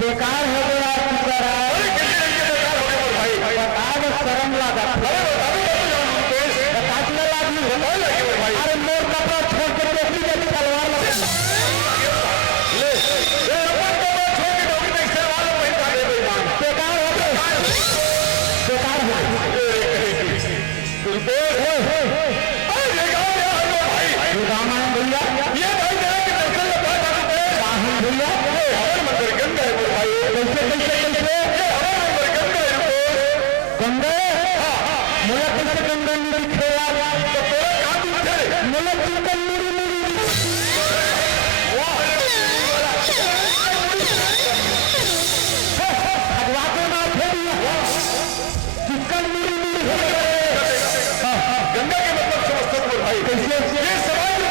बेकार हो गया शर्म लगा अरे मोर कपड़ा छोड़ के तलवार बेकार हो रामायण भैया गंगा मुला कैसे गंगा नीरी खेला मुला चिकन नीरी भगवा के नाम चिकन नीरी गंगा के मतलब समझते हो भाई कैसे ये सवाल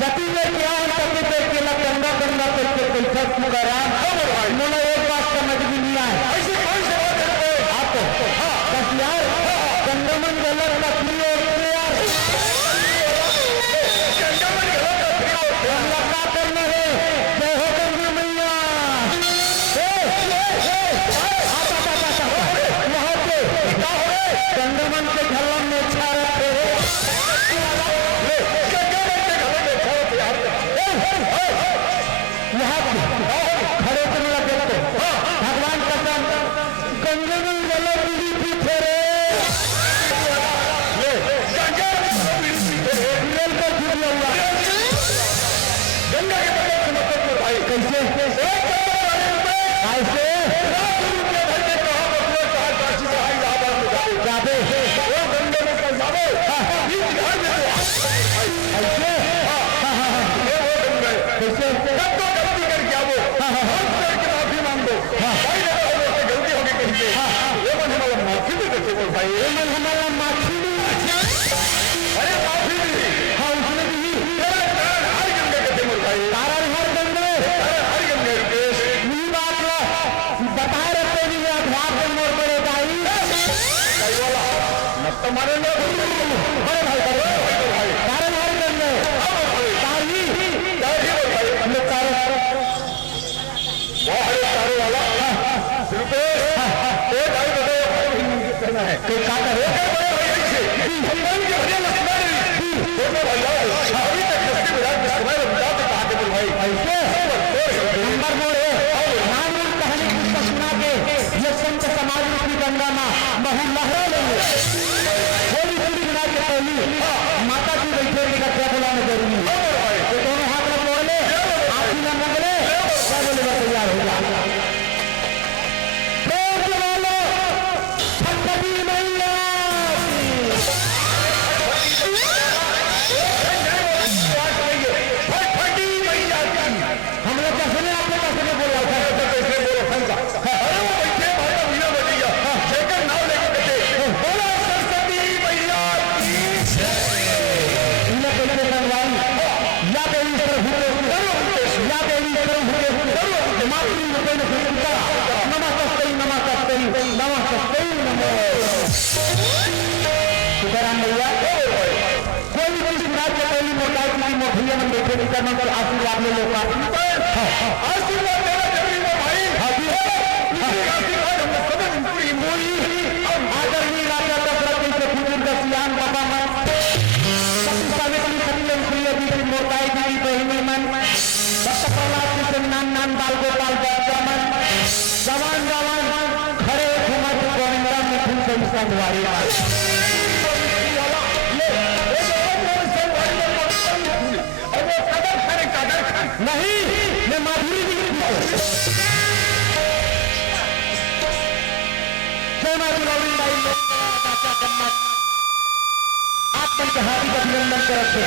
जति में क्या सभी पे केला गंगा गंगा करके कैसा पुकारा मुझे एक बात समझ में नहीं आया ऐसी कौन सी बात है आपको बस यार गंगामन गलत लकड़ी और यार गंगामन गलत लगा करना है जय हो गंगा मैया वहां पे गंगामन के झलम में छा रखे खड़े करने लगे भगवान कसम गंगे में गले पीली थी फेरे रेल का झूठ हुआ गंगा के मतलब समझते भाई कैसे ऐसे जाबे वो गंगे में कल जाओ कैसे गलती कर क्या वो माफी तुम्हारे लिए बड़े भाई भाई सारे भाई बन गए तारी हम लोग तारे तारों वाला रुपेश एक भाई करना है कोई का करे ऐसे नंबर मोड़ नाम कहानी पुस्तक सुना के ये संत समाज की गंगा माँ महू लहरा लेंगे थोड़ी थोड़ी बना के पहली माता जी बैठे का क्या बुलाना जरूरी है तो दोनों हाथ में मोड़ ले आखिरी में मंगले क्या बोले तैयार हो जा हम लोग कैसे नहीं आपने कैसे नहीं बोला बोला सरस्वती मैया या देवी या देवी मातृ नमस्ते नमस्ते नमस्ते नमो सुखराम भैया कोई भी चीज राज्य कोई मोटाई की मोटिया में बैठे नहीं करना कर आशीर्वाद ले लो आशीर्वाद देना जरूरी है भाई आशीर्वाद हम सभी पूरी मोरी आदरणीय राजा दशरथ के बुजुर्ग सियान बाबा मन सती सावित्री सत्य प्रिय जी मोटाई जी बहिनी मन भक्त प्रहलाद जी नान बाल गोपाल मन जवान जवान खड़े घुमत गोविंदा मिठुन से संगवारी नहीं मैं माधुरी जी की आप के हार्दिक अभिनंदन करते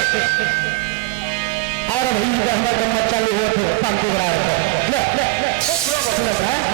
और अभी हमारा गम्मत चालू हुए थे शांति बना रहे थे